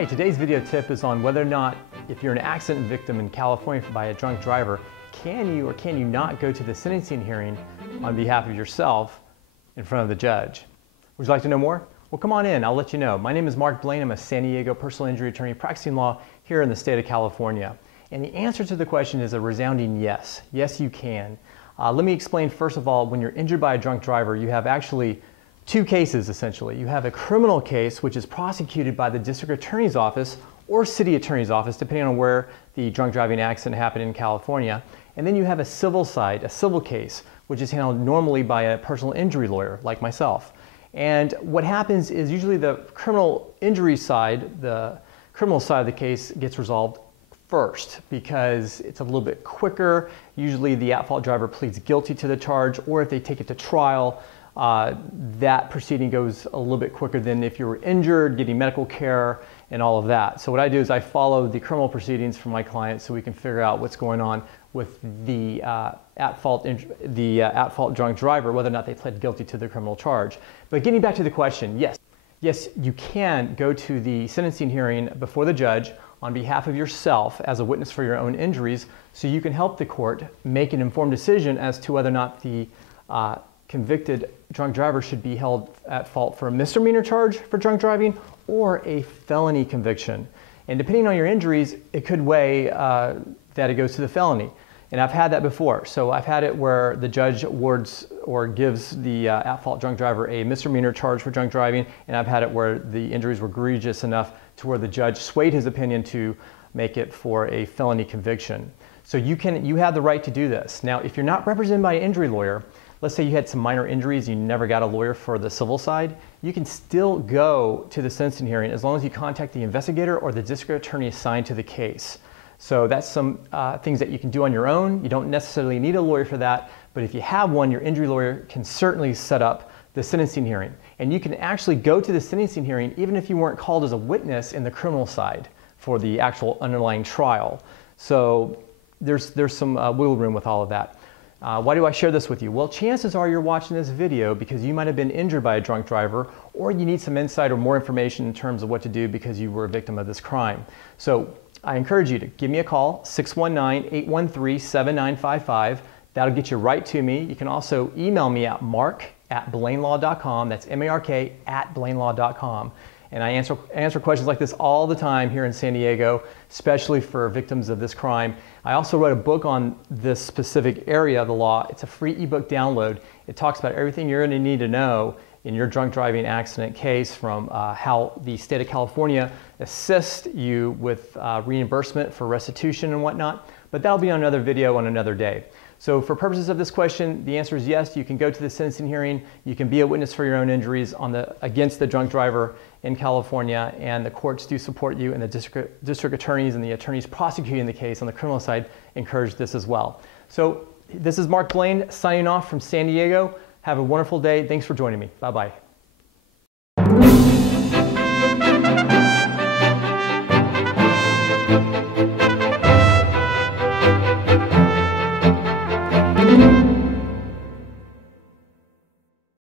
Hi, today's video tip is on whether or not, if you're an accident victim in California by a drunk driver, can you or can you not go to the sentencing hearing on behalf of yourself in front of the judge? Would you like to know more? Well, come on in, I'll let you know. My name is Blane. I'm a San Diego personal injury attorney practicing law here in the state of California. And the answer to the question is a resounding yes. Yes, you can. Let me explain first of all, when you're injured by a drunk driver, you have actually two cases essentially. You have a criminal case which is prosecuted by the district attorney's office or city attorney's office, depending on where the drunk driving accident happened in California. And then you have a civil side, a civil case, which is handled normally by a personal injury lawyer like myself. And what happens is usually the criminal injury side, the criminal side of the case gets resolved first because it's a little bit quicker. Usually the at-fault driver pleads guilty to the charge, or if they take it to trial, that proceeding goes a little bit quicker than if you were injured, getting medical care and all of that. So what I do is I follow the criminal proceedings for my clients so we can figure out what's going on with the at-fault drunk driver, whether or not they pled guilty to the criminal charge. But getting back to the question, yes, you can go to the sentencing hearing before the judge on behalf of yourself as a witness for your own injuries, so you can help the court make an informed decision as to whether or not the convicted drunk driver should be held at fault for a misdemeanor charge for drunk driving or a felony conviction. And depending on your injuries, it could weigh that it goes to the felony. And I've had that before. So I've had it where the judge awards or gives the at-fault drunk driver a misdemeanor charge for drunk driving, and I've had it where the injuries were egregious enough to where the judge swayed his opinion to make it for a felony conviction. So you have the right to do this. Now, if you're not represented by an injury lawyer, let's say you had some minor injuries, you never got a lawyer for the civil side, you can still go to the sentencing hearing as long as you contact the investigator or the district attorney assigned to the case. So that's some things that you can do on your own. You don't necessarily need a lawyer for that, but if you have one, your injury lawyer can certainly set up the sentencing hearing. And you can actually go to the sentencing hearing even if you weren't called as a witness in the criminal side for the actual underlying trial. So there's some wiggle room with all of that. Why do I share this with you? Well, chances are you're watching this video because you might have been injured by a drunk driver, or you need some insight or more information in terms of what to do because you were a victim of this crime. So I encourage you to give me a call, 619-813-7955. That'll get you right to me. You can also email me at mark@blanelaw.com. That's MARK@blanelaw.com. And I answer questions like this all the time here in San Diego, especially for victims of this crime. I also wrote a book on this specific area of the law. It's a free ebook download. It talks about everything you're going to need to know in your drunk driving accident case, from how the state of California assists you with reimbursement for restitution and whatnot. But that'll be on another video on another day. So for purposes of this question, the answer is yes, you can go to the sentencing hearing. You can be a witness for your own injuries against the drunk driver in California, and the courts do support you, and the district attorneys and the attorneys prosecuting the case on the criminal side encourage this as well. So this is Blane signing off from San Diego. Have a wonderful day. Thanks for joining me. Bye-bye.